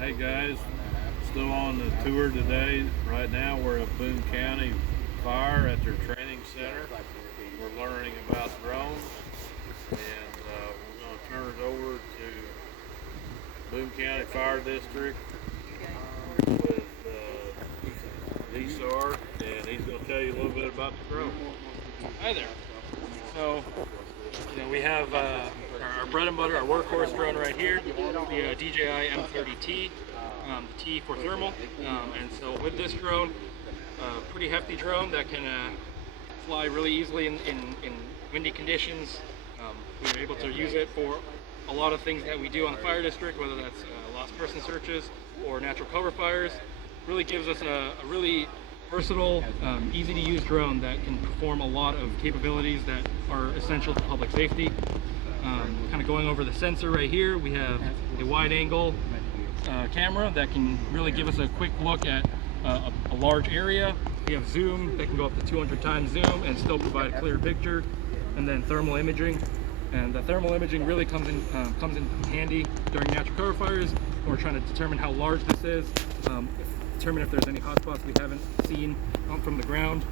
Hey guys, still on the tour today. Right now we're at Boone County Fire at their training center. We're learning about drones and we're going to turn it over to Boone County Fire District with DSAR, and he's going to tell you a little bit about the drone. Hi there. So, we have our bread and butter, our workhorse drone right here, the DJI M30T, the T for thermal. And so with this drone, pretty hefty drone that can fly really easily in windy conditions. We were able to use it for a lot of things that we do on the fire district, whether that's lost person searches or natural cover fires. Really gives us a really versatile, easy to use drone that can perform a lot of capabilities that are essential to public safety. Kind of going over the sensor right here, we have a wide angle camera that can really give us a quick look at a large area. We have zoom that can go up to 200 times zoom and still provide a clear picture. And then thermal imaging. And the thermal imaging really comes in handy during natural cover fires when we're trying to determine how large this is, determine if there's any hotspots we haven't seen from the ground.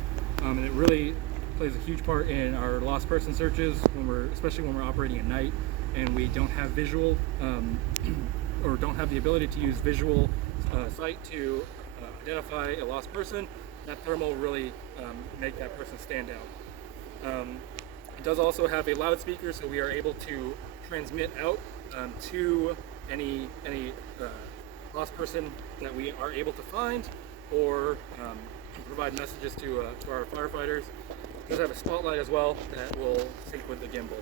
And it really plays a huge part in our lost person searches, especially when we're operating at night and we don't have visual or don't have the ability to use visual sight to identify a lost person. That thermal will really make that person stand out. It does also have a loudspeaker, so we are able to transmit out to any lost person that we are able to find, or provide messages to our firefighters. It does have a spotlight as well that will sync with the gimbal.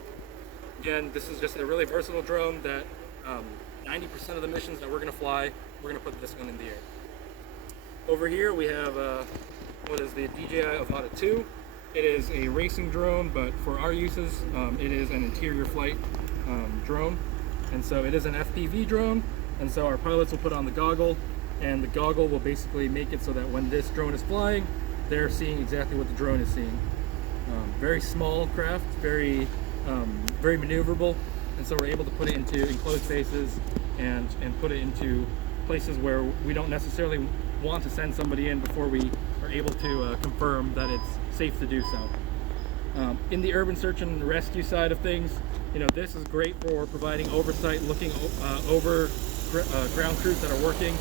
Again, this is just a really versatile drone that 90% of the missions that we're going to fly, we're going to put this one in the air. Over here we have what is the DJI Avata 2. It is a racing drone, but for our uses, it is an interior flight drone. And so it is an FPV drone, and so our pilots will put on the goggle, and the goggle will basically make it so that when this drone is flying, they're seeing exactly what the drone is seeing. Very small craft, very maneuverable, and so we're able to put it into enclosed spaces and put it into places where we don't necessarily want to send somebody in before we are able to confirm that it's safe to do so. In the urban search and rescue side of things, this is great for providing oversight, looking over ground crews that are working.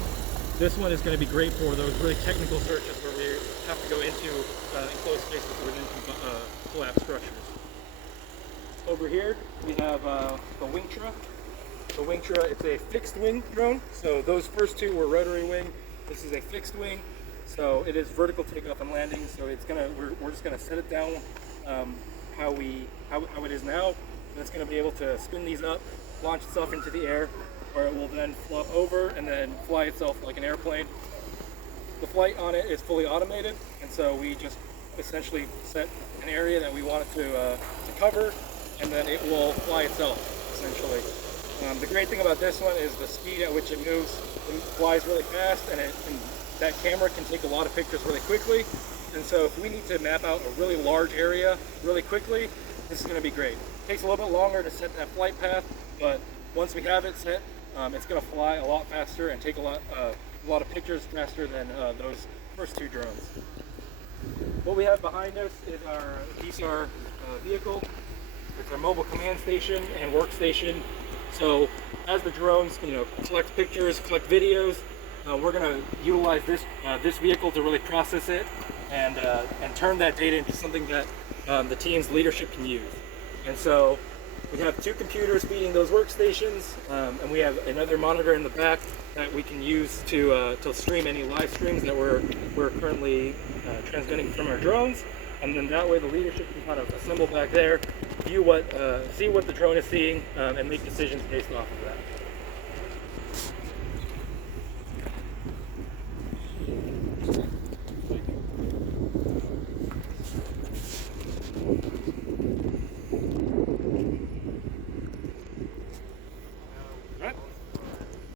This one is going to be great for those really technical searches where we have to go into enclosed spaces within collapsed structures. Over here we have the Wingtra. The Wingtra, it's a fixed wing drone. So those first two were rotary wing. This is a fixed wing. So it is vertical takeoff and landing. So we're just gonna set it down how it is now, and it's gonna be able to spin these up, launch itself into the air, where it will then flop over and then fly itself like an airplane. The flight on it is fully automated, and so we just essentially set an area that we want it to cover, and then it will fly itself essentially. The great thing about this one is the speed at which it moves. It flies really fast, and that camera can take a lot of pictures really quickly. And so if we need to map out a really large area really quickly, this is going to be great. It takes a little bit longer to set that flight path, but once we have it set, it's going to fly a lot faster and take a lot of pictures faster than those first two drones. What we have behind us is our DSAR vehicle. It's our mobile command station and workstation. So as the drones, collect pictures, collect videos, we're going to utilize this vehicle to really process it and turn that data into something that the team's leadership can use. And so we have two computers feeding those workstations, and we have another monitor in the back that we can use to stream any live streams that we're currently transmitting from our drones. And then that way the leadership can kind of assemble back there, see what the drone is seeing, and make decisions based off of that.